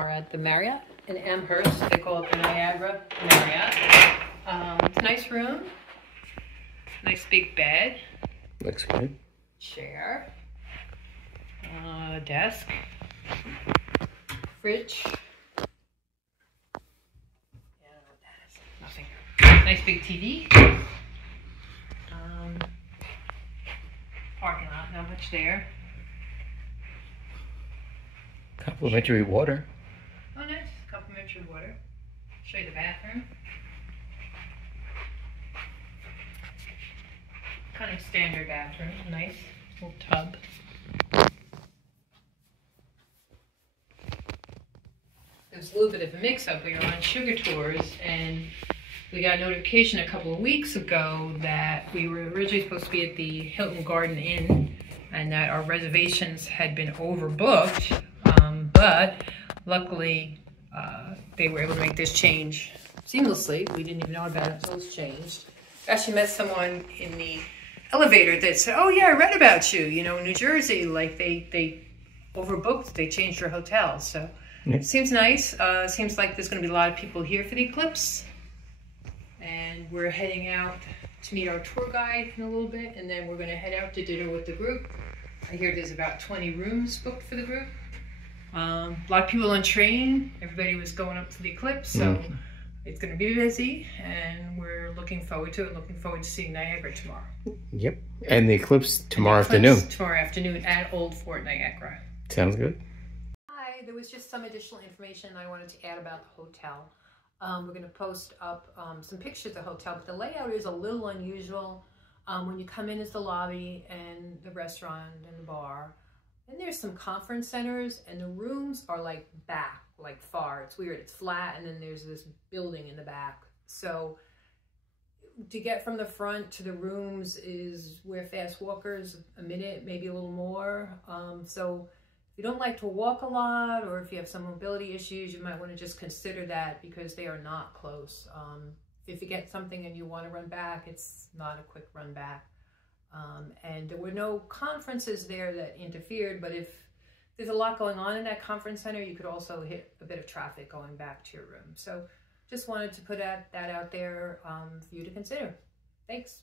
are at the Marriott in Amhurst. They call it the Niagra Marriott. It's a nice room. Nice big bed. Looks good. Chair. Desk. Fridge. Yeah, I don't know what that is. Nothing. Nice big TV. Parking lot, not much there. Complimentary water. Oh, nice. Complimentary water. Show you the bathroom. Kind of standard bathroom. Nice little tub. There's a little bit of a mix-up. We were on sugar tours, and we got a notification a couple of weeks ago that we were originally supposed to be at the Hilton Garden Inn, and that our reservations had been overbooked. But luckily, they were able to make this change seamlessly. We didn't even know about it until it was changed. I actually met someone in the elevator that said, "Oh yeah, I read about you. You know, in New Jersey, like they overbooked. They changed your hotel." So it seems nice. Seems like there's going to be a lot of people here for the eclipse, and we're heading out to meet our tour guide in a little bit, and then we're going to head out to dinner with the group. I hear there's about 20 rooms booked for the group. A lot of people on train. Everybody was going up to the eclipse, so it's going to be busy, and we're looking forward to it. Looking forward to seeing Niagara tomorrow. Yep, and the eclipse tomorrow afternoon. Tomorrow afternoon at Old Fort Niagara. Sounds good. Hi, there was just some additional information I wanted to add about the hotel. We're going to post up some pictures of the hotel, but the layout is a little unusual. When you come in is the lobby and the restaurant and the bar. And there's some conference centers, and the rooms are like back, like far. It's weird. It's flat, and then there's this building in the back. So to get from the front to the rooms is where fast walkers, a minute, maybe a little more. So if you don't like to walk a lot, or if you have some mobility issues, you might want to just consider that, because they are not close. If you get something and you want to run back, it's not a quick run back. And there were no conferences there that interfered, but if there's a lot going on in that conference center, you could also hit a bit of traffic going back to your room. So just wanted to put that out there for you to consider. Thanks.